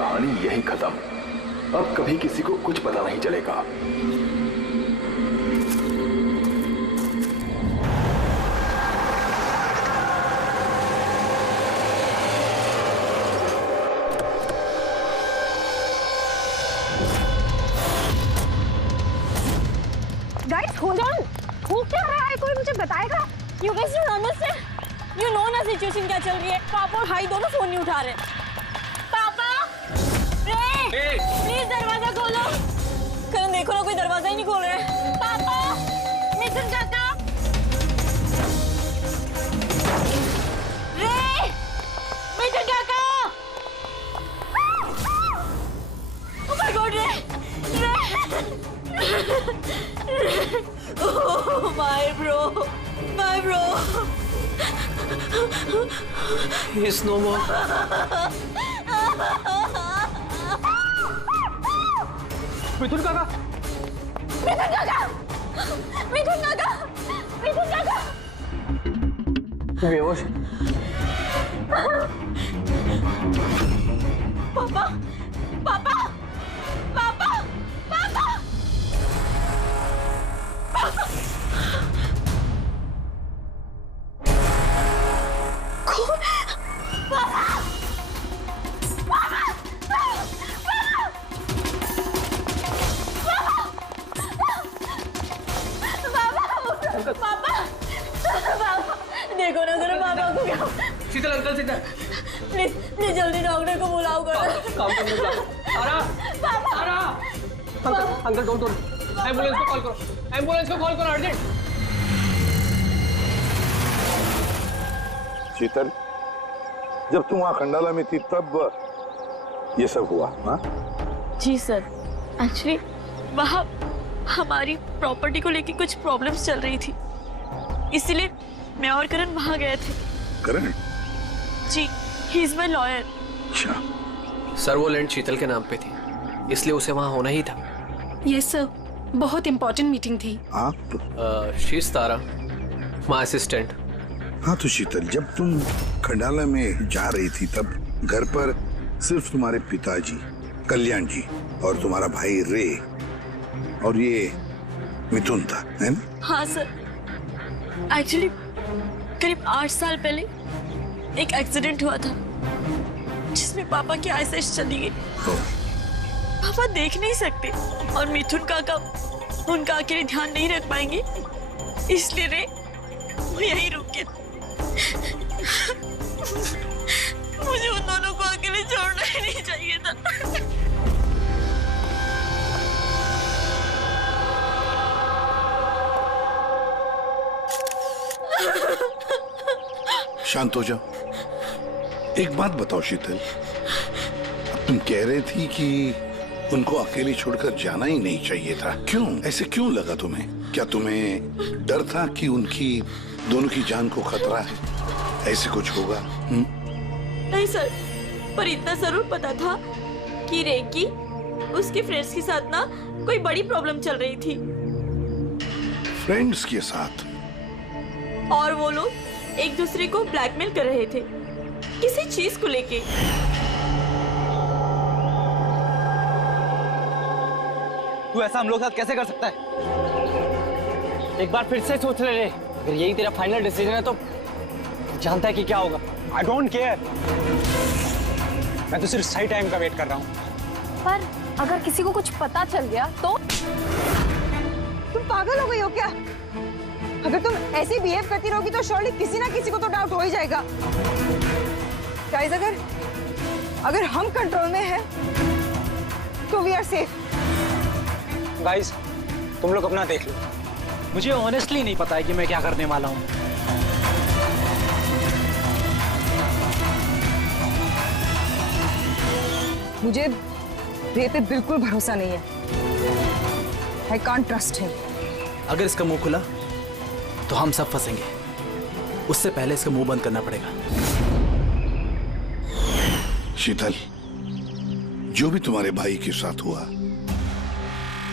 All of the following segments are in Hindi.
कहानी यहीं खत्म। अब कभी किसी को कुछ पता नहीं चलेगा। हो क्या रहा है, कोई मुझे बताएगा? You guys don't understand. You know ना सिचुएशन क्या चल रही है। पापा और भाई दोनों फोन नहीं उठा रहे। पापा, रे, प्लीज दरवाजा खोलो। करण देखो ना, कोई दरवाजा ही नहीं खोल रहा है। पापा, मिथुन काका, रे, मिथुन काका। Oh my God, रे। Oh my bro. He's no more. मिथुन काका। बेहोश। पापा। देखो ना जरा पापा को क्या। शीतल अंकल शीतल। प्लीज जल्दी डॉक्टर को बुलाओ करो। काम करने जाओ। आरा। अंकल डोंट एम्बुलेंस को कॉल करो अर्जेंट। शीतल, जब तुम वहां खंडाला में थी तब ये सब हुआ? हाँ जी सर, एक्चुअली वहाँ हमारी प्रॉपर्टी को लेके कुछ प्रॉब्लम्स चल रही थी, इसीलिए मैं और करण वहाँ गए थे। करण? जी, ही इज माय लॉयर। अच्छा। सर वो लैंड शीतल के नाम पे थी, इसलिए उसे वहाँ होना ही था। यस सर, बहुत इंपॉर्टेंट मीटिंग थी। आप? She is Tara, my assistant. हाँ तो शीतल, जब तुम खंडाला में जा रही थी तब घर पर सिर्फ तुम्हारे पिताजी कल्याण जी और तुम्हारा भाई रे और ये मिथुन था, है ना? हाँ सर, एक्चुअली करीब 8 साल पहले एक एक्सीडेंट हुआ था जिसमें पापा की आईसाइट चली गई। पापा देख नहीं सकते और मिथुन काका उनका अकेले ध्यान नहीं रख पाएंगे, इसलिए रे वो यहीं रुक के। मुझे उन दोनों को अकेले छोड़ना ही नहीं चाहिए था। शांत हो जाओ। एक बात बताओ शीतल, अब तुम कह रही थी कि उनको अकेले छोड़कर जाना ही नहीं चाहिए था, क्यों? ऐसे क्यों लगा तुम्हें? क्या तुम्हें डर था कि उनकी दोनों की जान को खतरा है, ऐसे कुछ होगा? नहीं सर, पर इतना जरूर पता था कि रे की उसके फ्रेंड्स के साथ ना कोई बड़ी प्रॉब्लम चल रही थी। फ्रेंड्स के साथ? और वो लोग एक दूसरे को ब्लैकमेल कर रहे थे किसी चीज को लेके। तू ऐसा हम लोग साथ कैसे कर सकता है? एक बार फिर से सोच ले रे, अगर यही तेरा फाइनल डिसीजन है तो जानता है कि क्या होगा। आई डोंट केयर, मैं तो सिर्फ सही टाइम का वेट कर रहा हूँ। पर अगर किसी को कुछ पता चल गया तो? तुम पागल हो गई हो क्या? अगर तुम ऐसे बिहेव करती रहोगी तो श्योरली किसी ना किसी को तो डाउट हो ही जाएगा। गाइस, अगर हम कंट्रोल में हैं तो वी आर सेफ। गाइस, तुम लोग अपना देख लो। मुझे ऑनेस्टली नहीं पता है कि मैं क्या करने वाला हूँ। मुझे रे पे बिल्कुल भरोसा नहीं है। I can't trust him. अगर इसका मुंह खुला तो हम सब फंसेंगे, उससे पहले इसका मुंह बंद करना पड़ेगा। शीतल, जो भी तुम्हारे भाई के साथ हुआ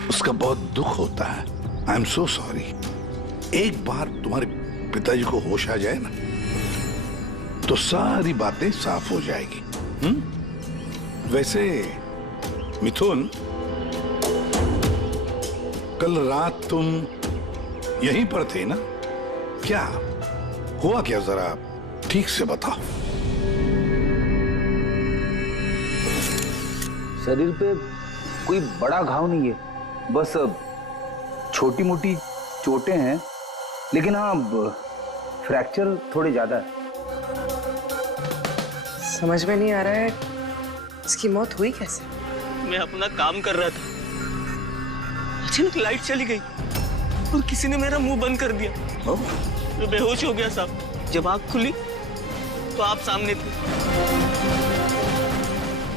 उसका बहुत दुख होता है। I am so sorry. एक बार तुम्हारे पिताजी को होश आ जाए ना तो सारी बातें साफ हो जाएगी। वैसे मिथुन, कल रात तुम यहीं पर थे ना? क्या हुआ क्या, जरा ठीक से बताओ। शरीर पे कोई बड़ा घाव नहीं है, बस छोटी मोटी चोटें हैं, लेकिन हाँ फ्रैक्चर थोड़े ज्यादा है। समझ में नहीं आ रहा है इसकी मौत हुई कैसे? मैं अपना काम कर रहा था, अचानक लाइट चली गई और किसी ने मेरा मुंह बंद कर दिया। मैं बेहोश हो गया साहब। जब आँख खुली तो आप सामने थे।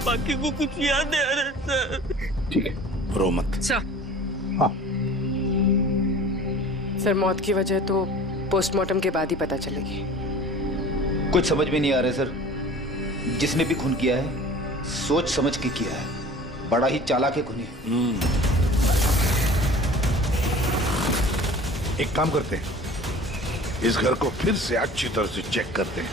बाकी को कुछ याद नहीं आ रहा सर। ठीक है, रो मत। सर, हाँ सर मौत की वजह तो पोस्टमार्टम के बाद ही पता चलेगी। कुछ समझ में नहीं आ रहा है सर। जिसने भी खून किया है सोच समझ के किया है, बड़ा ही चालाक है खूनी। एक काम करते हैं, इस घर को फिर से अच्छी तरह से चेक करते हैं।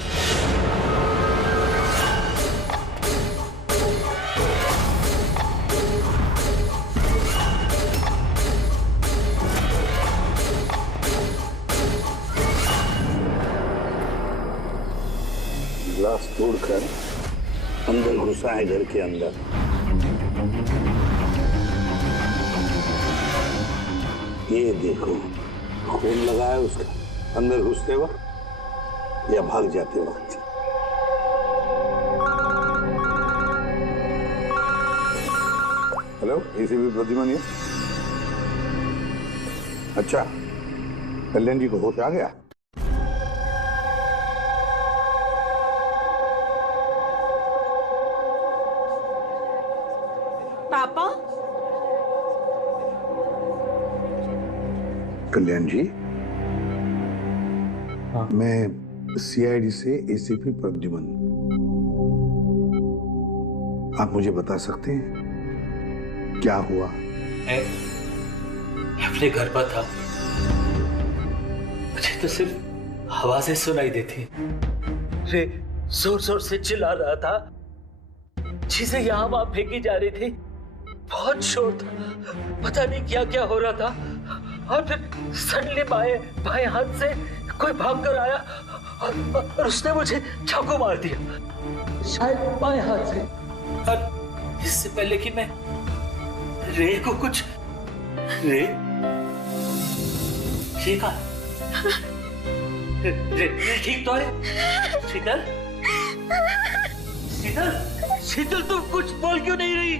ग्लास तोड़कर अंदर घुसा है घर के अंदर। ये देखो, खून लगा है उसका अंदर घुसते वक्त या भाग जाते वक्त। हेलो, एसीपी प्रद्युमन है। अच्छा, कल्याण जी को होश आ गया? पापा? कल्याण जी, मैं सीआईडी से एसीपी प्रद्युमन। आप मुझे बता सकते हैं क्या हुआ? मैं अपने घर पर था, मुझे तो सिर्फ आवाजें सुनाई देती। रे जोर जोर से चिल्ला रहा था, चीजें यहाँ वहां फेंकी जा रही थी, बहुत शोर था, पता नहीं क्या क्या हो रहा था। और फिर सडनली बाएं हाथ से कोई भाग कर आया और उसने मुझे चाकू मार दिया, शायद बाएं हाथ से। और इससे पहले कि मैं रे को कुछ रे कहा? रे ठीक तो है? शीतल, शीतल, शीतल तुम कुछ बोल क्यों नहीं रही?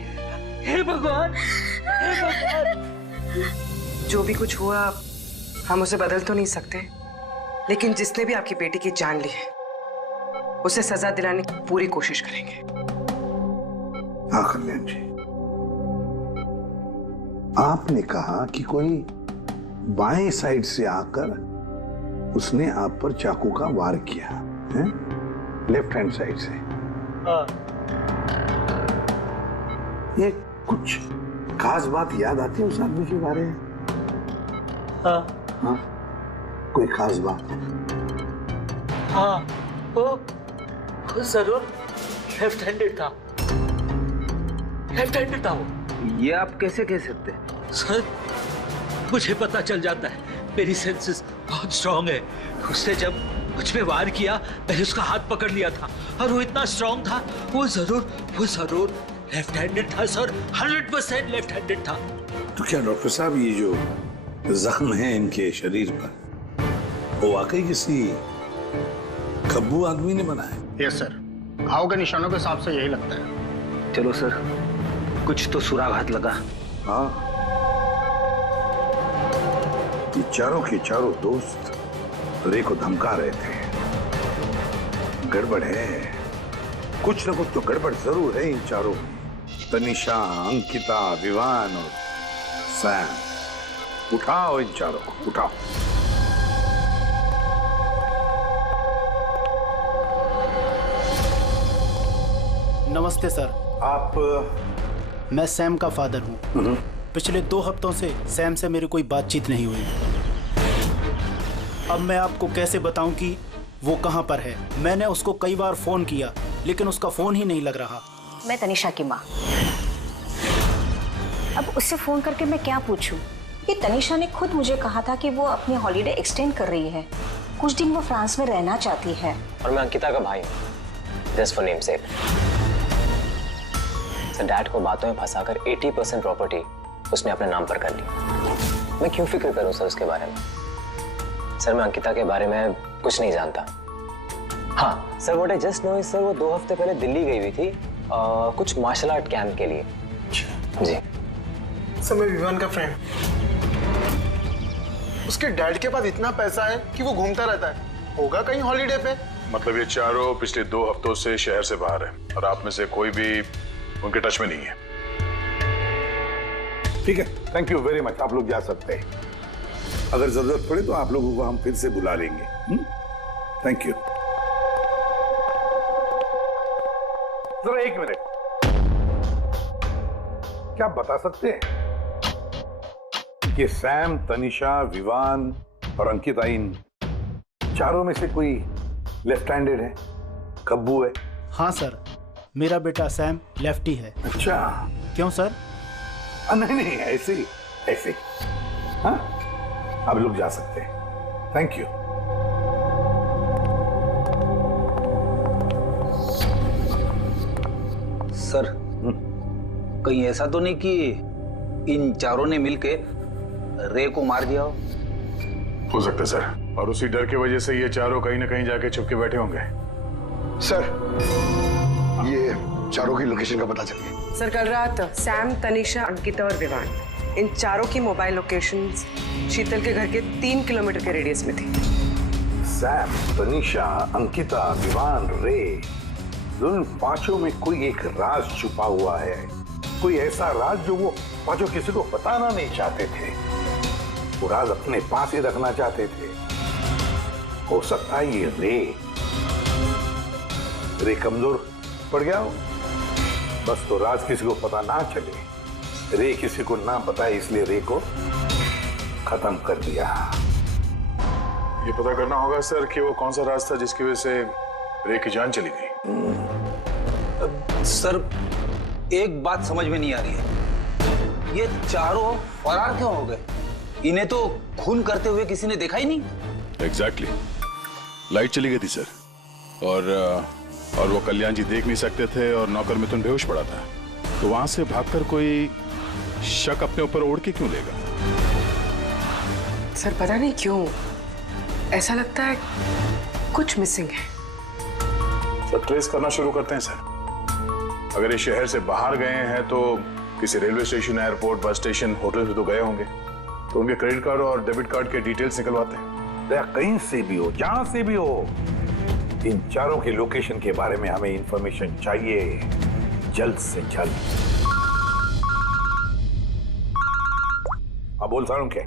हे भगवान, हे भगवान। जो भी कुछ हुआ हम उसे बदल तो नहीं सकते, लेकिन जिसने भी आपकी बेटी की जान ली है उसे सजा दिलाने की पूरी कोशिश करेंगे। हाँ कल्याण जी, आपने कहा कि कोई बाएं साइड से आकर उसने आप पर चाकू का वार किया है, लेफ्ट हैंड साइड से। हाँ। ये कुछ खास बात याद आती है उस आदमी के बारे में? हाँ। हाँ, कोई खास बात? हाँ, वो जरूर लेफ्ट हैंडेड था, लेफ्ट हैंडेड था वो। ये आप कैसे कह सकते हैं? सर, मुझे पता चल जाता है, मेरी सेंसेस बहुत स्ट्रांग है। उसने जब मुझ पे वार किया, मैंने उसका हाथ पकड़ लिया था और वो इतना स्ट्रांग था, वो जरूर लेफ्ट हैंडेड था सर, 100% लेफ्ट हैंडेड था। तो क्या डॉक्टर साहब, ये जो जख्म है इनके शरीर पर, वो वाकई किसी खब्बू आदमी ने बनाया? यस सर, घाव के निशानों के हिसाब से यही लगता है। चलो सर, कुछ तो सुराग लगा। हाँ, ये चारों के चारों दोस्त रे को धमका रहे थे। गड़बड़ है, कुछ न कुछ तो गड़बड़ जरूर है इन चारों में। तनिषा, अंकिता, विवान और सैम। उठाओ इन चारों को, उठाओ। नमस्ते सर। आप? मैं सैम का फादर हूँ। पिछले 2 हफ्तों से सैम से मेरी कोई बातचीत नहीं हुई। अब मैं आपको कैसे बताऊं कि वो कहाँ पर है? मैंने उसको कई बार फोन किया, लेकिन उसका फोन ही नहीं लग रहा। मैं तनिषा की माँ। अब उससे फोन करके मैं क्या पूछूं? ये तनिषा ने खुद मुझे कहा था कि वो अपनी हॉलीडे एक्सटेंड कर रही है, कुछ दिन वो फ्रांस में रहना चाहती है। और मैं अंकिता का भाई हूँ, just for name sec. Sir dad को बातों में फंसाकर 80% प्रॉपर्टी उसने अपने नाम पर कर ली। मैं क्यों फिक्र करूँ सर उसके बारे में? सर मैं अंकिता के बारे में कुछ नहीं जानता। हाँ sir, what I just know is sir वो 2 हफ्ते पहले दिल्ली गई हुई थी कुछ मार्शल आर्ट कैंप के लिए। जी सर मैं विवान का फ्रेंड। उसके डैड के पास इतना पैसा है कि वो घूमता रहता है, होगा कहीं हॉलीडे पे। मतलब ये चारों पिछले 2 हफ्तों से शहर से बाहर है और आप में से कोई भी उनके टच में नहीं है। ठीक है, थैंक यू वेरी मच। आप लोग जा सकते हैं। अगर जरूरत पड़े तो आप लोगों को हम फिर से बुला लेंगे। Thank you. जरा 1 मिनट, क्या आप बता सकते हैं कि सैम, तनिषा, विवान और अंकिता इन चारों में से कोई लेफ्ट हैंडेड है? कब्बू है? हाँ सर, मेरा बेटा सैम लेफ्टी है। अच्छा, क्यों सर? नहीं नहीं, ऐसे ही ऐसे। हाँ, आप लोग जा सकते हैं। Thank you. सर, कहीं ऐसा तो नहीं कि इन चारों ने मिलके रे को मार दिया हो सकता है सर, और उसी डर की वजह से ये चारों कहीं ना कहीं जाके छुप के बैठे होंगे। सर ये चारों की लोकेशन का पता चल गया। सर कल रात सैम, तनिषा, अंकिता और विवान, इन चारों की मोबाइल लोकेशंस शीतल के घर के 3 किलोमीटर के रेडियस में थी। सैम, तनिषा, अंकिता, विवान, रे, उन पांचों में कोई एक राज छुपा हुआ है। कोई ऐसा राज जो वो पांचों किसी को बताना नहीं चाहते थे। वो राज अपने पास ही रखना चाहते थे। हो सकता है ये रे कमजोर पड़ गया हो, बस तो राज किसी को पता ना चले। रे किसी को ना बताए, इसलिए रे को खत्म कर दिया। ये पता करना होगा सर कि वो कौन सा राज था जिसकी वजह से रे की जान चली गई। सर एक बात समझ में नहीं आ रही है, ये चारों फरार क्यों हो गए? इन्हें तो खून करते हुए किसी ने देखा ही नहीं। एग्जैक्टली, लाइट चली गई थी सर, और वो कल्याण जी देख नहीं सकते थे और नौकर मिथुन बेहोश पड़ा था, तो वहां से भागकर कोई शक अपने ऊपर ओढ़ के क्यों लेगा? सर पता नहीं क्यों ऐसा लगता है कुछ मिसिंग है। सर ट्रेस करना शुरू करते हैं सर। अगर ये शहर से बाहर गए हैं तो किसी railway station, airport, bus station, hotel से तो गए होंगे, तो उनके क्रेडिट कार्ड और डेबिट कार्ड के डिटेल्स निकलवाते हैं। कहीं से भी हो, जहां से भी हो, इन चारों के लोकेशन के बारे में हमें इंफॉर्मेशन चाहिए, जल्द से जल्द। अब बोल सारूं क्या?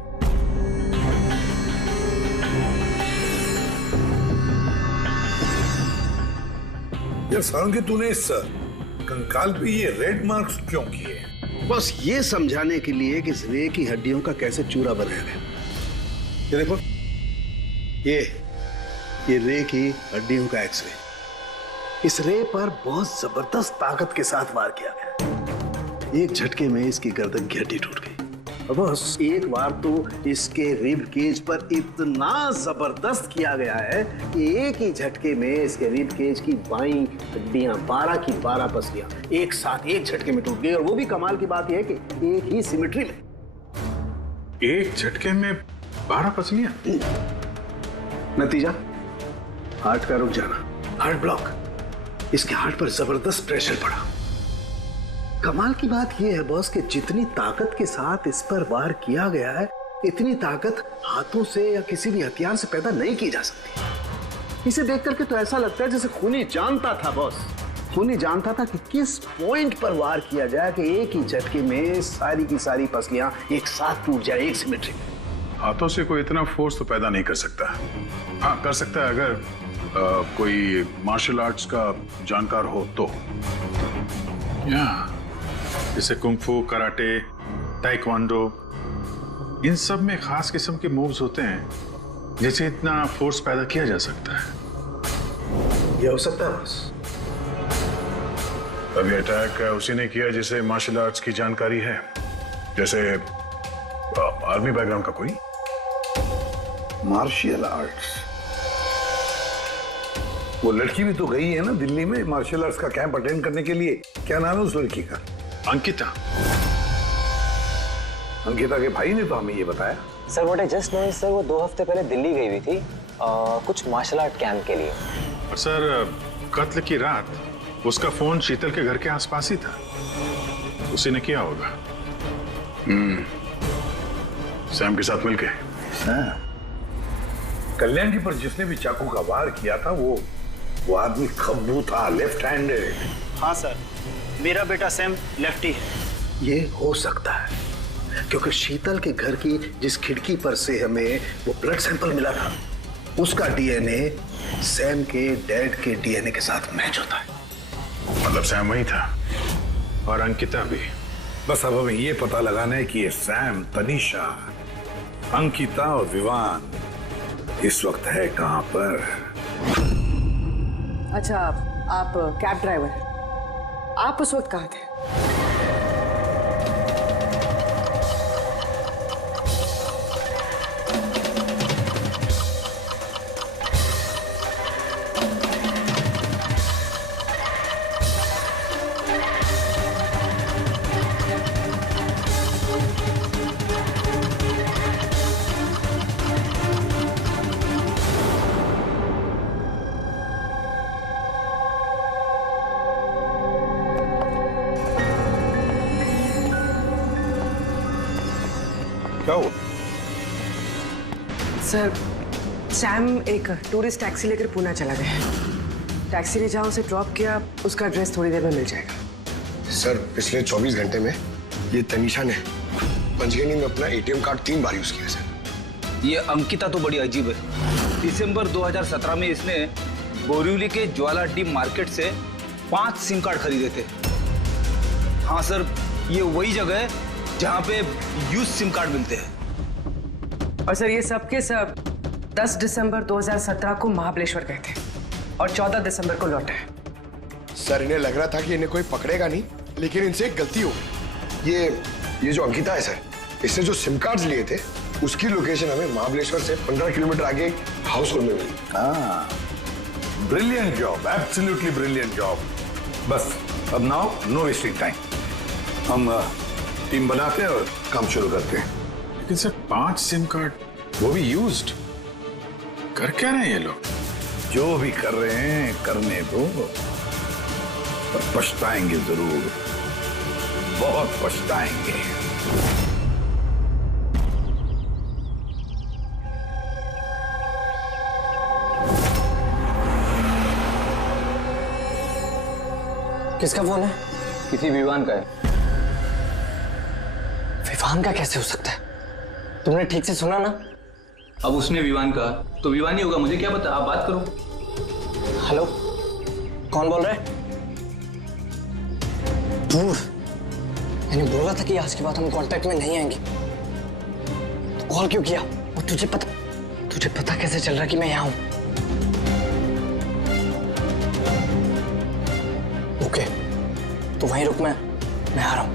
यार सारूं, तूने इस कंकाल पे ये रेड मार्क्स क्यों किए? बस ये समझाने के लिए कि इस रे की हड्डियों का कैसे चूरा बनाया गया। ये देखो, ये रे की हड्डियों का एक्सरे। इस रे पर बहुत जबरदस्त ताकत के साथ वार किया गया। एक झटके में इसकी गर्दन की हड्डी टूट गई। बस एक बार तो इसके रिब केज पर इतना जबरदस्त किया गया है कि एक ही झटके में इसके रिब केज की बाईं हड्डियां 12 की 12 पसलियां एक साथ एक झटके में टूट गई। और वो भी कमाल की बात यह है कि एक ही सिमेट्री में। एक झटके में 12 पसलियां? नतीजा हार्ट का रुक जाना, हार्ट ब्लॉक। इसके हार्ट पर जबरदस्त प्रेशर पड़ा। कमाल की बात यह है बॉस कि जितनी ताकत के साथ इस पर वार किया गया है, इतनी ताकत हाथों से या किसी भी हथियार से पैदा नहीं की जा सकती। इसे देख करके तो ऐसा लगता है जैसे खूनी जानता था बॉस, खूनी जानता था कि किस पॉइंट पर वार किया जाए कि एक ही झटके में सारी की सारी पसलियां एक साथ टूट जाए, एक सिमेट्री में। हाथों से कोई इतना फोर्स तो पैदा नहीं कर सकता। हाँ कर सकता है अगर कोई मार्शल आर्ट्स का जानकार हो तो। जैसे कुंग-फू, कराटे, ताइक्वांडो, इन सब में खास किस्म के मूव्स होते हैं जिससे इतना फोर्स पैदा किया जा सकता है। ये हो सकता है बस। तब ये अटैक उसी ने किया जिसे मार्शल आर्ट्स की जानकारी है, जैसे आर्मी बैकग्राउंड का कोई। Martial arts? वो लड़की भी तो गई है ना दिल्ली में मार्शल आर्ट्स का कैंप अटेंड करने के लिए। क्या नाम है उस लड़की का? अंकिता। अंकिता के भाई ने तो हमें ये बताया। Sir what I just know sir, वो 2 हफ्ते पहले दिल्ली गई हुई थी कुछ मार्शल आर्ट कैंप के लिए। और सर कत्ल की रात उसका फोन शीतल के घर के आसपास ही था, उसी ने किया होगा। सैम के साथ मिलके। कल्याण जी पर जिसने भी चाकू का वार किया था वो आदमी खब्बू था, लेफ्ट हैंडेड। हाँ सर, मेरा बेटा सैम लेफ्टी है। ये हो सकता है क्योंकि शीतल के घर की जिस खिड़की पर से हमें वो ब्लड सैंपल मिला था उसका डीएनए सैम के डैड के डीएनए के साथ मैच होता है। मतलब सैम वही था और अंकिता भी। बस अब हमें ये पता लगाना है कि ये सैम, तनीषा, अंकिता और विवान इस वक्त है कहां पर। अच्छा, आप कैब ड्राइवर, आप उस वक्त कहाँ थे? क्या हुआ? सर, सैम एक टूरिस्ट टैक्सी लेकर पूना चला गया है। टैक्सी ने जहाँ उसे ड्रॉप किया उसका एड्रेस थोड़ी देर में मिल जाएगा। सर पिछले 24 घंटे में ये तनीषा ने पंचगनी में अपना एटीएम कार्ड 3 बार यूज किया सर। ये अंकिता तो बड़ी अजीब है। दिसंबर 2017 में इसने बोरिवली के ज्वाला डी मार्केट से 5 सिम कार्ड खरीदे थे। हाँ सर, ये वही जगह है जहाँ पे यूज सिम कार्ड मिलते हैं। और सर ये सब के सब 10 दिसंबर 2017 को महाबलेश्वर गए थे और 14 दिसंबर को लौटे। सर इन्हें लग रहा था कि इन्हें कोई पकड़ेगा नहीं, लेकिन इनसे एक गलती हो गई। ये जो अंकिता है सर, इसने जो सिम कार्ड्स लिए थे उसकी लोकेशन हमें महाबलेश्वर से 15 किलोमीटर आगे हाउस होल्ड में मिली। हाँ, brilliant job, absolutely brilliant job. बस अब नाउ नो वेस्टिंग टाइम, हम टीम बनाते हैं और काम शुरू करते हैं। लेकिन सर 5 सिम कार्ड, वो भी यूज्ड, कर क्या रहे हैं ये लोग? जो भी कर रहे हैं करने दो, पर पछताएंगे जरूर, बहुत पछताएंगे। किसका फोन है? किसी विवान का है। विवान का कैसे हो सकता है? तुमने ठीक से सुना ना? अब उसने विवान कहा तो विवान ही होगा, मुझे क्या पता, आप बात करो। हेलो, कौन बोल रहा है? दूर। मैंने बोला था कि आज के बाद हम कांटेक्ट में नहीं आएंगे, तो कॉल क्यों किया? और तुझे पता कैसे चल रहा कि मैं यहाँ हूं? ओके, तो वहीं रुक, मैं आ रहा हूं।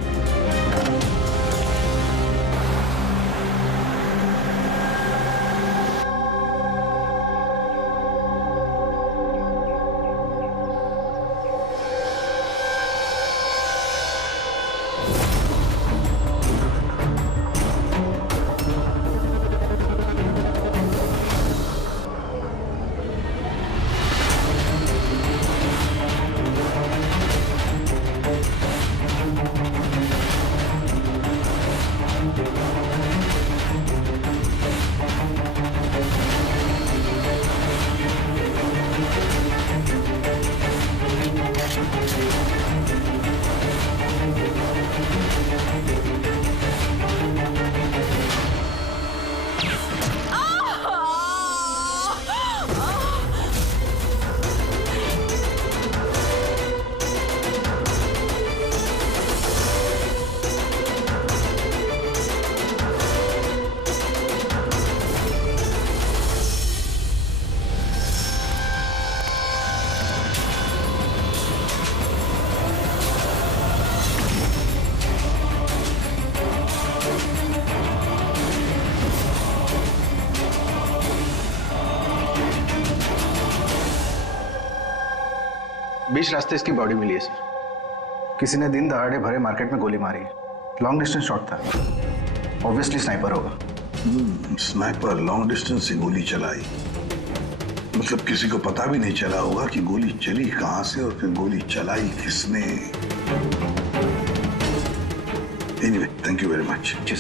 बीच रास्ते इसकी बॉडी मिली है सर। किसी ने दिन दहाड़े भरे मार्केट में गोली मारी है। लॉन्ग डिस्टेंस शॉट था, ऑब्वियसली स्नाइपर होगा। स्नाइपर लॉन्ग डिस्टेंस से गोली चलाई, मतलब किसी को पता भी नहीं चला होगा कि गोली चली कहां से और फिर गोली चलाई किसने। Anyway, thank you very much. जी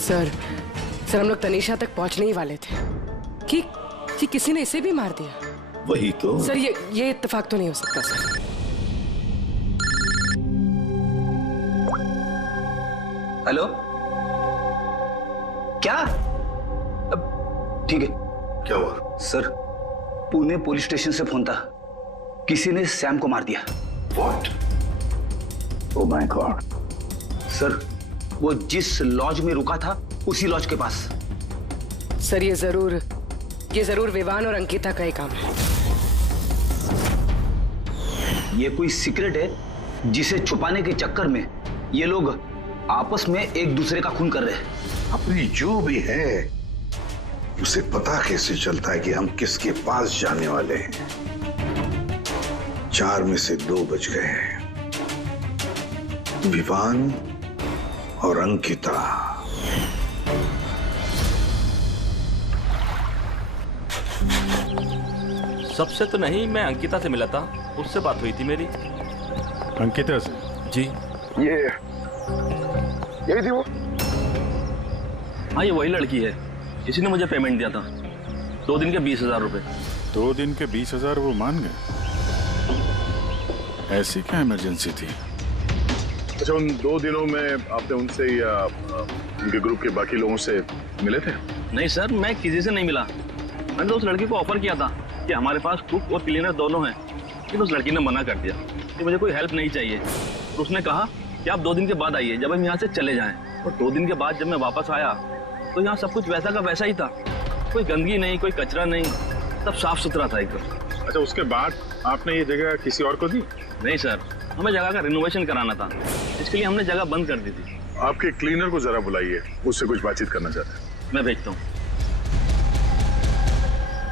सर। सर हम लोग तनीषा तक पहुंचने ही वाले थे कि किसी ने इसे भी मार दिया। वही तो सर, ये इत्तेफाक तो नहीं हो सकता सर। हेलो, क्या? ठीक है। क्या हुआ? सर, पुणे पुलिस स्टेशन से फोन था, किसी ने सैम को मार दिया। What? Oh my God. Sir, वो जिस लॉज में रुका था उसी लॉज के पास। सर, ये जरूर विवान और अंकिता का ही काम है। ये कोई सीक्रेट है जिसे छुपाने के चक्कर में ये लोग आपस में एक दूसरे का खून कर रहे हैं। अपनी जो भी है उसे पता कैसे चलता है कि हम किसके पास जाने वाले हैं? 4 में से 2 बच गए हैं, विवान और अंकिता। सबसे तो नहीं, मैं अंकिता से मिला था, उससे बात हुई थी मेरी। अंकिता से? जी। यही थी वो? हाँ, ये वही लड़की है, इसी ने मुझे पेमेंट दिया था, 2 दिन के 20,000 रुपए। 2 दिन के 20,000 वो मान गए? ऐसी क्या इमरजेंसी थी? अच्छा, उन 2 दिनों में आपने उनसे या उनके ग्रुप के बाकी लोगों से मिले थे? नहीं सर, मैं किसी से नहीं मिला। मैंने तो उस लड़की को ऑफर किया था कि हमारे पास कुक और क्लीनर दोनों हैं, लेकिन उस लड़की ने मना कर दिया कि मुझे कोई हेल्प नहीं चाहिए। तो उसने कहा कि आप 2 दिन के बाद आइए, जब हम यहाँ से चले जाएं। और 2 दिन के बाद जब मैं वापस आया तो यहाँ सब कुछ वैसा का वैसा ही था, कोई गंदगी नहीं, कोई कचरा नहीं, सब साफ सुथरा था एकदम। अच्छा, उसके बाद आपने ये जगह किसी और को दी? नहीं सर, हमें जगह का रिनोवेशन कराना था, इसके लिए हमने जगह बंद कर दी थी। आपके क्लीनर को जरा बुलाइए, उससे कुछ बातचीत करना चाहते हैं। मैं भेजता हूँ।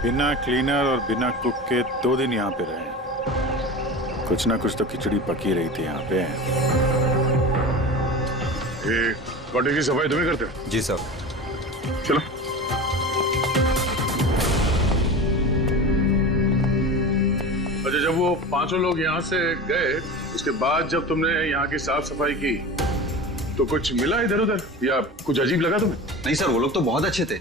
बिना क्लीनर और बिना कुक के 2 दिन यहाँ पे रहे, कुछ ना कुछ तो खिचड़ी पकी रही थी यहाँ पे। ये कॉटेज की सफाई तुम्हें करते हो? जी सर। चलो। अच्छा, जब वो 5 लोग यहाँ से गए, उसके बाद जब तुमने यहाँ की साफ सफाई की तो कुछ मिला इधर उधर या कुछ अजीब लगा तुम्हें? नहीं सर, वो लोग तो बहुत अच्छे थे,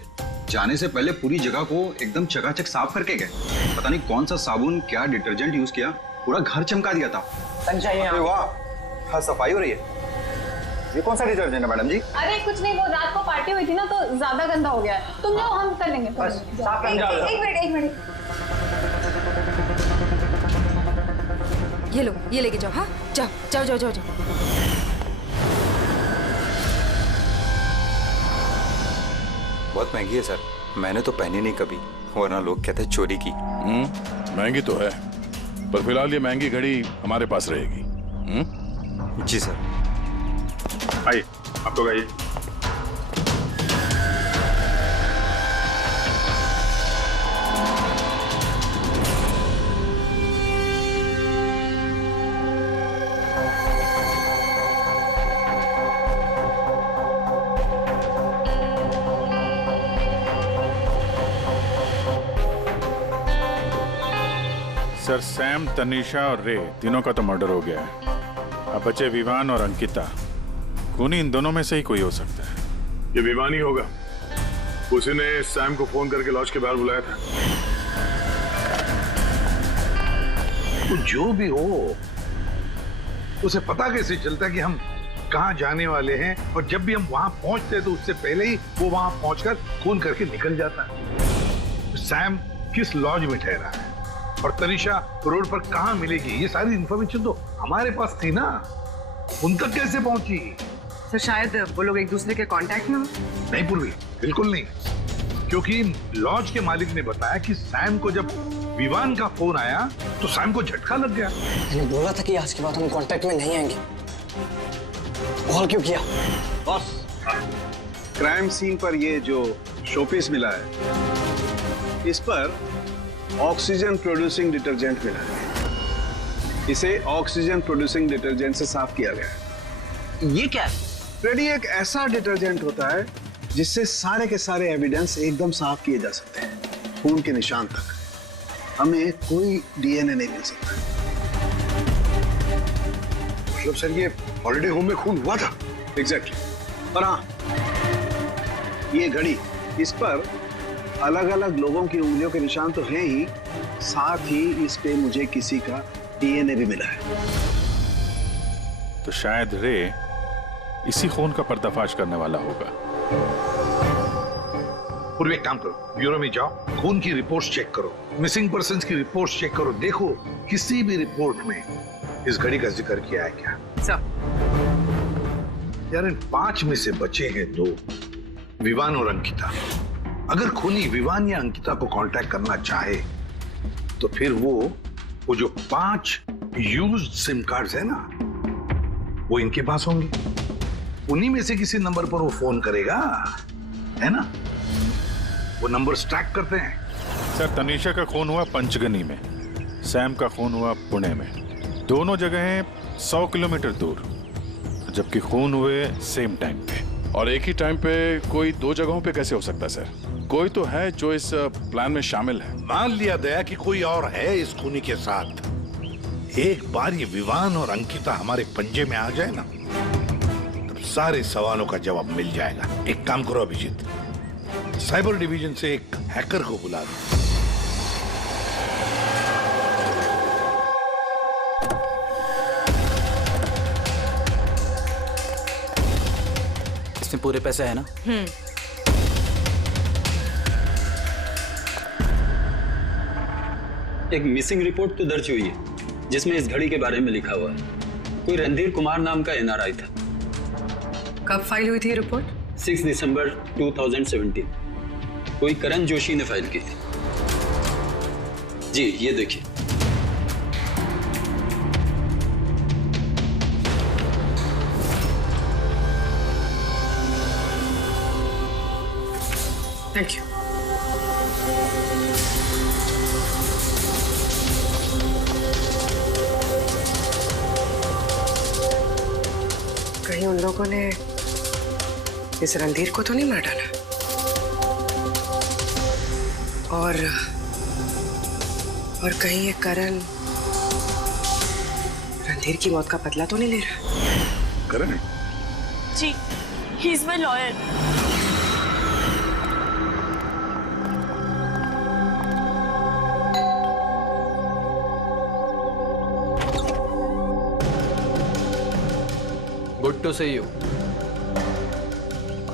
जाने से पहले पूरी जगह को एकदम चकाचक साफ करके गए। पता नहीं कौन सा साबुन, क्या डिटर्जेंट यूज किया, पूरा घर चमका दिया था। वाह, हाँ सफाई हो रही है। ये कौन सा डिटर्जेंट है मैडम जी? अरे कुछ नहीं, वो रात को पार्टी हुई थी ना तो ज्यादा गंदा हो गया है। तुम जाओ, हम कर लेंगे। बस, साफ कर जाओ। एक मिनट। ये लो, ये लेके जाओ। हाँ, जाओ। बहुत महंगी है सर, मैंने तो पहनी नहीं कभी, वरना लोग कहते हैं चोरी की। महंगी तो है, पर फिलहाल ये महंगी घड़ी हमारे पास रहेगी। जी सर। आइए, आप लोग आइए। सर, सैम, तनीषा और रे तीनों का तो मर्डर हो गया है। अब बचे विवान और अंकिता। खूनी इन दोनों में से ही कोई हो सकता है। ये विवान ही होगा, उसी ने सैम को फोन करके लॉज के बाहर बुलाया था। तो जो भी हो, उसे पता कैसे चलता है कि हम कहाँ जाने वाले हैं? और जब भी हम वहां पहुंचते हैं तो उससे पहले ही वो वहां पहुंचकर फोन करके निकल जाता है। सैम किस लॉज में ठहरा है और तनीषा रोड पर कहाँ मिलेगी, ये सारी इंफॉर्मेशन तो हमारे पास थी ना, उन तक कैसे पहुंची? सर, शायद वो लोग एक दूसरे के कांटेक्ट में हो। नहीं पूर्वी, बिल्कुल नहीं, क्योंकि लॉज के मालिक ने बताया कि सैम को जब विवान का फोन आया तो सैम को झटका लग गया। मैंने बोला था कि आज के बाद हम कांटेक्ट में नहीं आएंगे। कॉल क्यों किया? बॉस, क्राइम सीन पर ये जो शोपीस मिला है, इस पर ऑक्सीजन प्रोड्यूसिंग डिटर्जेंट मिला है। इसे ऑक्सीजन प्रोड्यूसिंग डिटर्जेंट से साफ किया गया है। ये क्या है? फ्रेडी, एक ऐसा डिटर्जेंट होता है जिससे सारे के सारे एविडेंस एकदम साफ किए जा सकते हैं, खून के निशान तक। हमें कोई डीएनए नहीं मिल सकता। मतलब सर ये हॉलिडे होम में खून हुआ था? एग्जैक्टली। और हाँ, ये घड़ी, इस पर अलग अलग लोगों की उंगलियों के निशान तो हैं ही, साथ ही इस पे मुझे किसी का डीएनए भी मिला है। तो शायद रे इसी खून का पर्दाफाश करने वाला होगा। पूर्व एक काम करो, ब्यूरो में जाओ, खून की रिपोर्ट्स चेक करो, मिसिंग पर्सन्स की रिपोर्ट्स चेक करो, देखो किसी भी रिपोर्ट में इस घड़ी का जिक्र किया है क्या। यार इन 5 में से बचे हैं 2, विवान और अंकिता। अगर खूनी विवान या अंकिता को कांटेक्ट करना चाहे तो फिर वो जो 5 यूज्ड सिम कार्ड्स है ना, वो इनके पास होंगे। उन्हीं में से किसी नंबर पर वो फोन करेगा, है ना? वो नंबर ट्रैक करते हैं। सर, तनीषा का खून हुआ पंचगनी में, सैम का खून हुआ पुणे में। दोनों जगहें 100 किलोमीटर दूर, जबकि खून हुए सेम टाइम पे। और एक ही टाइम पे कोई 2 जगहों पे कैसे हो सकता है सर? कोई तो है जो इस प्लान में शामिल है। मान लिया दया कि कोई और है इस खूनी के साथ। एक बार ये विवान और अंकिता हमारे पंजे में आ जाए ना, तब सारे सवालों का जवाब मिल जाएगा। एक काम करो अभिजीत, साइबर डिवीजन से एक हैकर को बुला दो। इसमें पूरे पैसे है ना? एक मिसिंग रिपोर्ट तो दर्ज हुई है जिसमें इस घड़ी के बारे में लिखा हुआ है। कोई रणधीर कुमार नाम का एनआरआई था। कब फाइल हुई थी रिपोर्ट? 6 दिसंबर 2017। कोई करण जोशी ने फाइल की थी। जी ये देखिए। Thank you. कहीं उन लोगों ने इस रणधीर को तो नहीं मार डाला? और कहीं ये करण रणधीर की मौत का बदला तो नहीं ले रहा? करण? जी, he is my lawyer. Good to see you.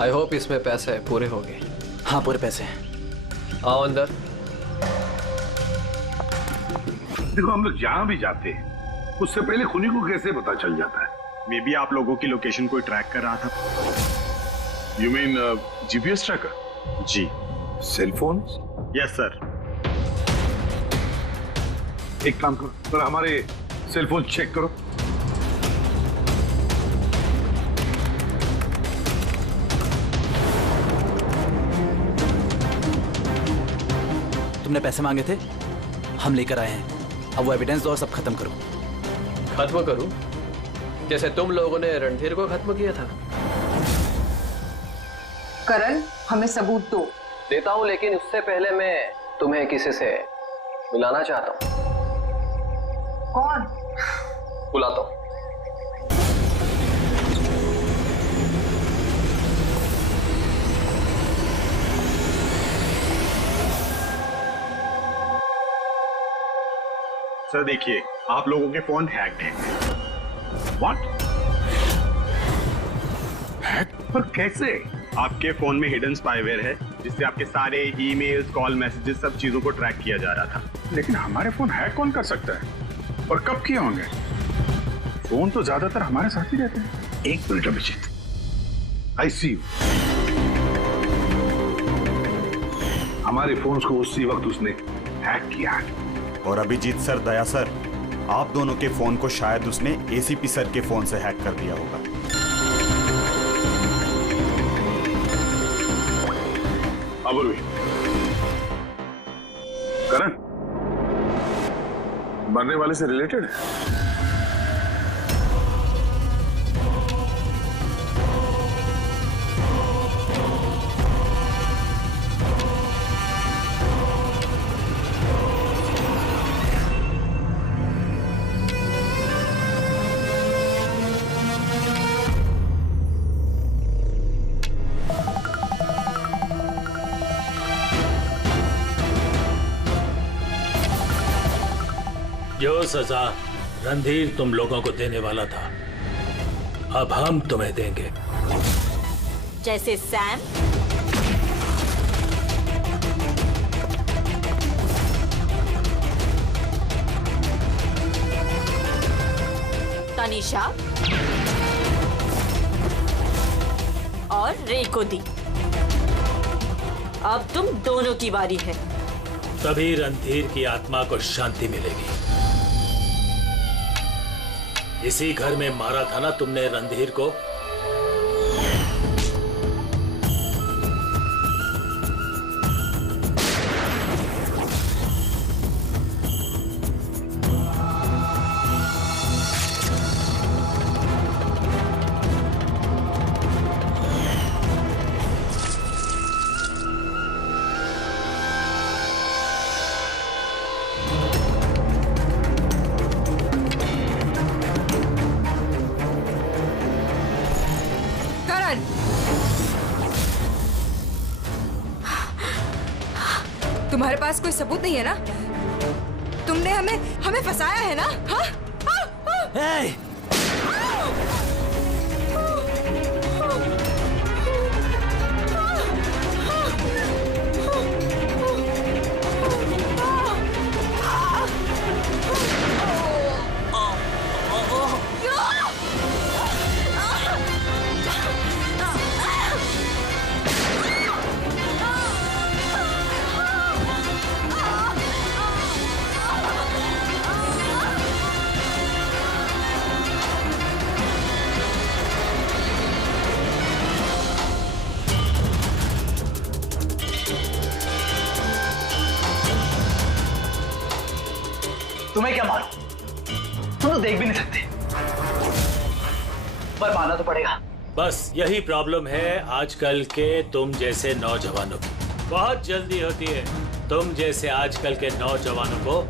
I hope इसमें पैसे पूरे हो गए। हाँ, पूरे पैसे हैं। आओ अंदर। देखो, हम लोग जहां भी जाते हैं उससे पहले खूनी को कैसे पता चल जाता है? मे बी आप लोगों की लोकेशन कोई ट्रैक कर रहा था। You mean GPS tracker? जी। Cell phone? Yes sir. एक काम करो, तो हमारे सेल फोन चेक करो। तुमने पैसे मांगे थे, हम लेकर आए हैं। अब वो एविडेंस दो और सब खत्म करो। खत्म करूं? जैसे तुम लोगों ने रणधीर को खत्म किया था। करण, हमें सबूत दो। देता हूं, लेकिन उससे पहले मैं तुम्हें किसी से मिलाना चाहता हूं। कौन? बुलाता हूं। सर देखिए, आप लोगों के फोन हैक्ड हैं। व्हाट? हैक? पर कैसे? आपके फोन में हिडन स्पाईवेयर है जिससे आपके सारे ईमेल्स, कॉल मैसेजेस, सब चीजों को ट्रैक किया जा रहा था। लेकिन हमारे फोन हैक कौन कर सकता है? और कब किए होंगे? फोन तो ज्यादातर हमारे साथ ही रहते हैं। एक minute Abhijit, I see you. हमारे फोन्स को उसी वक्त उसने हैक किया है। और अभिजीत सर, दया सर, आप दोनों के फोन को शायद उसने एसीपी सर के फोन से हैक कर दिया होगा। करण, मरने वाले से रिलेटेड है? जो सजा रणधीर तुम लोगों को देने वाला था, अब हम तुम्हें देंगे। जैसे सैम, तनीषा और रे को दी। अब तुम दोनों की बारी है। तभी रणधीर की आत्मा को शांति मिलेगी। इसी घर में मारा था ना तुमने रणधीर को? तुम्हारे पास कोई सबूत नहीं है ना? तुमने हमें फंसाया है ना? हाँ? Hey! तुम्हें क्या मारो? तुम तो देख भी नहीं सकते, पर मानना तो पड़ेगा। बस यही प्रॉब्लम है आजकल के तुम जैसे नौजवानों की। बहुत जल्दी होती है तुम जैसे आजकल के नौजवानों को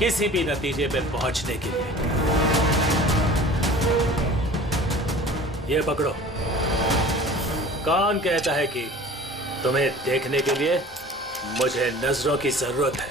किसी भी नतीजे पे पहुंचने के लिए। ये पकड़ो। कौन कहता है कि तुम्हें देखने के लिए मुझे नजरों की जरूरत है?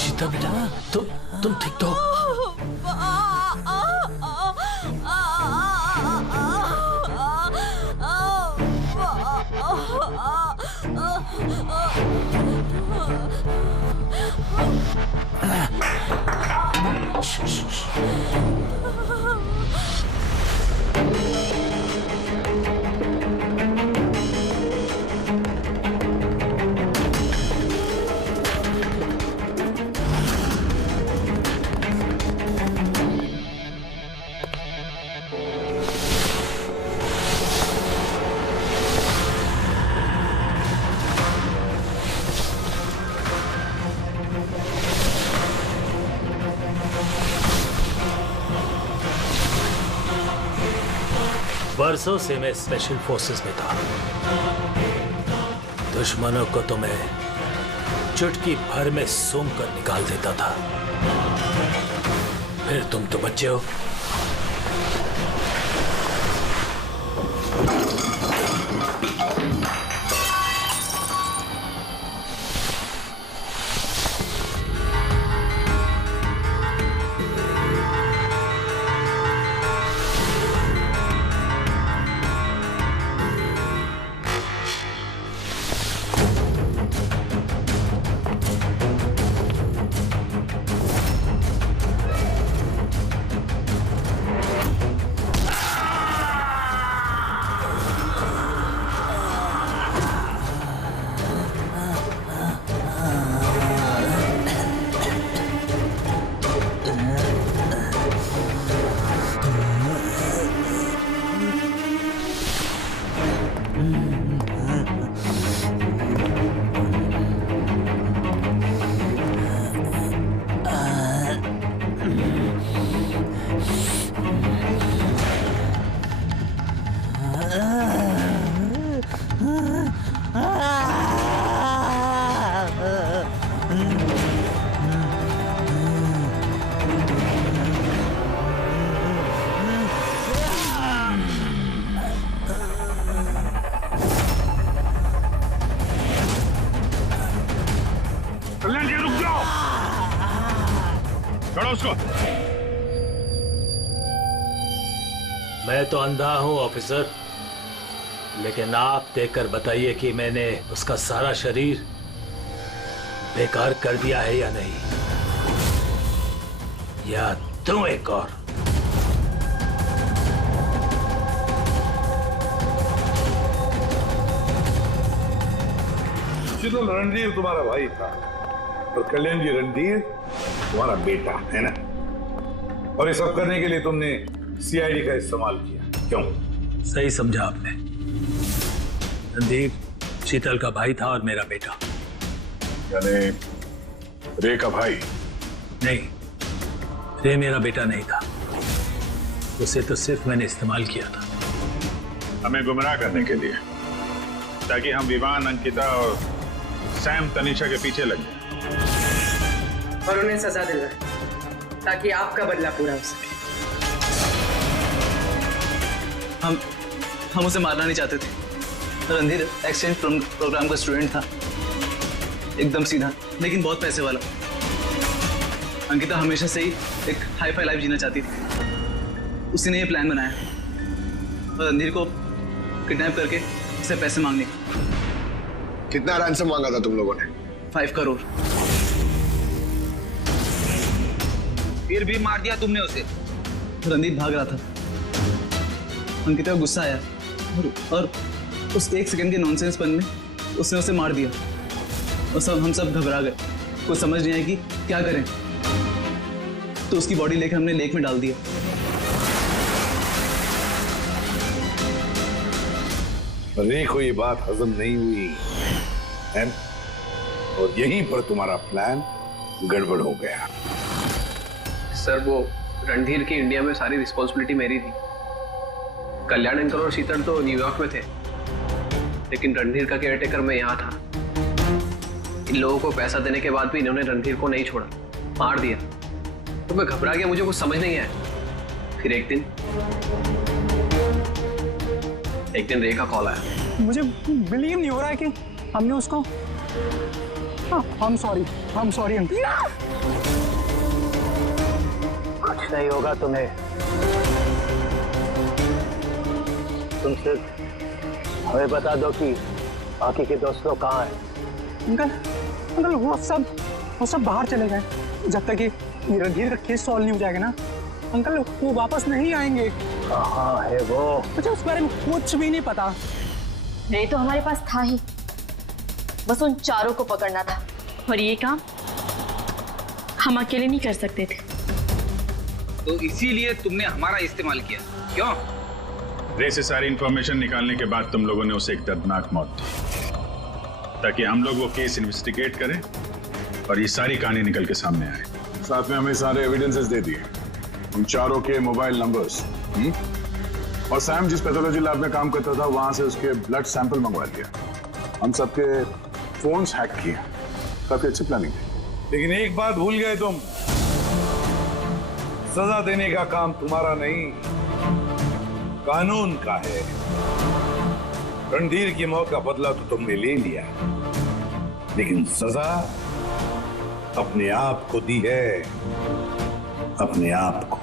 शीतल बेटा, तुम ठीक तो? बरसों से मैं स्पेशल फोर्सेस में था। दुश्मनों को तो मैं चुटकी भर में सूंघ कर निकाल देता था। फिर तुम तो बच्चे हो। कल्याण जी रुक जाओ, छोड़ो उसको। मैं तो अंधा हूं ऑफिसर, लेकिन आप देखकर बताइए कि मैंने उसका सारा शरीर बेकार कर दिया है या नहीं, या दूं एक और? शीतल, रणधीर तुम्हारा भाई था और कल्याण जी रणधीर तुम्हारा बेटा है ना। और ये सब करने के लिए तुमने सीआईडी का इस्तेमाल किया, क्यों? सही समझा आपने। रणधीर शीतल का भाई था और मेरा बेटा। यानी रे का भाई? नहीं, रे मेरा बेटा नहीं था, उसे तो सिर्फ मैंने इस्तेमाल किया था। हमें गुमराह करने के लिए, ताकि हम विवान, अंकिता और सैम तनीषा के पीछे लग जाए और उन्हें सजा दिलवाए, ताकि आपका बदला पूरा हो सके। हम उसे मारना नहीं चाहते थे। रणधीर एक्सचेंज प्रोग्राम का स्टूडेंट था, एकदम सीधा लेकिन बहुत पैसे वाला। अंकिता हमेशा से ही एक हाई फाई लाइफ जीना चाहती थी, उसी ने ये प्लान बनाया और रणधीर को किडनैप करके उससे पैसे मांगने। कितना रैंसम मांगा था तुम लोगों ने? 5 करोड़। फिर भी मार दिया तुमने उसे? रणधीर भाग रहा था, अंकिता को गुस्सा आया और उस 1 सेकंड के नॉनसेंसपन में उसने उसे मार दिया और हम सब घबरा गए, कुछ समझ नहीं आया कि क्या करें। तो उसकी बॉडी लेकर हमने लेक में डाल दिया। रे को ये बात हजम नहीं हुई है? और यहीं पर तुम्हारा प्लान गड़बड़ हो गया। सर, वो रणधीर की इंडिया में सारी रिस्पॉन्सिबिलिटी मेरी थी। कल्याण अंकल और शीतल तो न्यूयॉर्क में थे, लेकिन रणधीर का केयरटेकर मैं यहाँ था। इन लोगों को पैसा देने के बाद भी इन्होंने रणधीर को नहीं छोड़ा, मार दिया। तो मैं घबरा गया, मुझे कुछ समझ नहीं आया। फिर एक दिन रे का कॉल आया। मुझे बिलीव नहीं हो रहा है कि हमने उसको। I'm sorry कुछ नहीं होगा तुम्हें, तुम सिर्फ हमें बता दो कि बाकी के दोस्त लोग कहाँ हैं। अंकल वो सब बाहर चले गए। जब तक ये रणधीर का केस सॉल्व नहीं हो जाएगा ना अंकल, वो वापस नहीं आएंगे। कहाँ है वो? मुझे उस बारे में कुछ भी नहीं पता। रे तो हमारे पास था ही, बस उन चारों को पकड़ना था, और ये काम हम अकेले नहीं कर सकते थे। तो इसीलिए तुमने हमारा इस्तेमाल किया, क्यों? रे से सारी इंफॉर्मेशन निकालने के बाद तुम लोगों ने उसे एक दर्दनाक मौत दी, ताकि हम लोग वो केस इन्वेस्टिगेट करें और ये सारी कहानी निकल के सामने आए। साथ में हमें सारे एविडेंसेस दे दिए, उन चारों के मोबाइल नंबर्स, और सैम जिस पैथोलॉजी लैब में काम करता था वहां से उसके ब्लड सैंपल मंगवा लिया। हम सबके फोन्स हैक किए। काफी अच्छी प्लानिंग थी। लेकिन एक बात भूल गए तुम, सजा देने का काम तुम्हारा नहीं, कानून का है। रणधीर की मौत का बदला तो तुमने ले लिया, लेकिन सजा अपने आप को दी है, अपने आप को।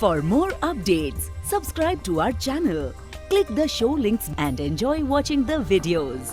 For more updates, subscribe to our channel, click the show links and enjoy watching the videos.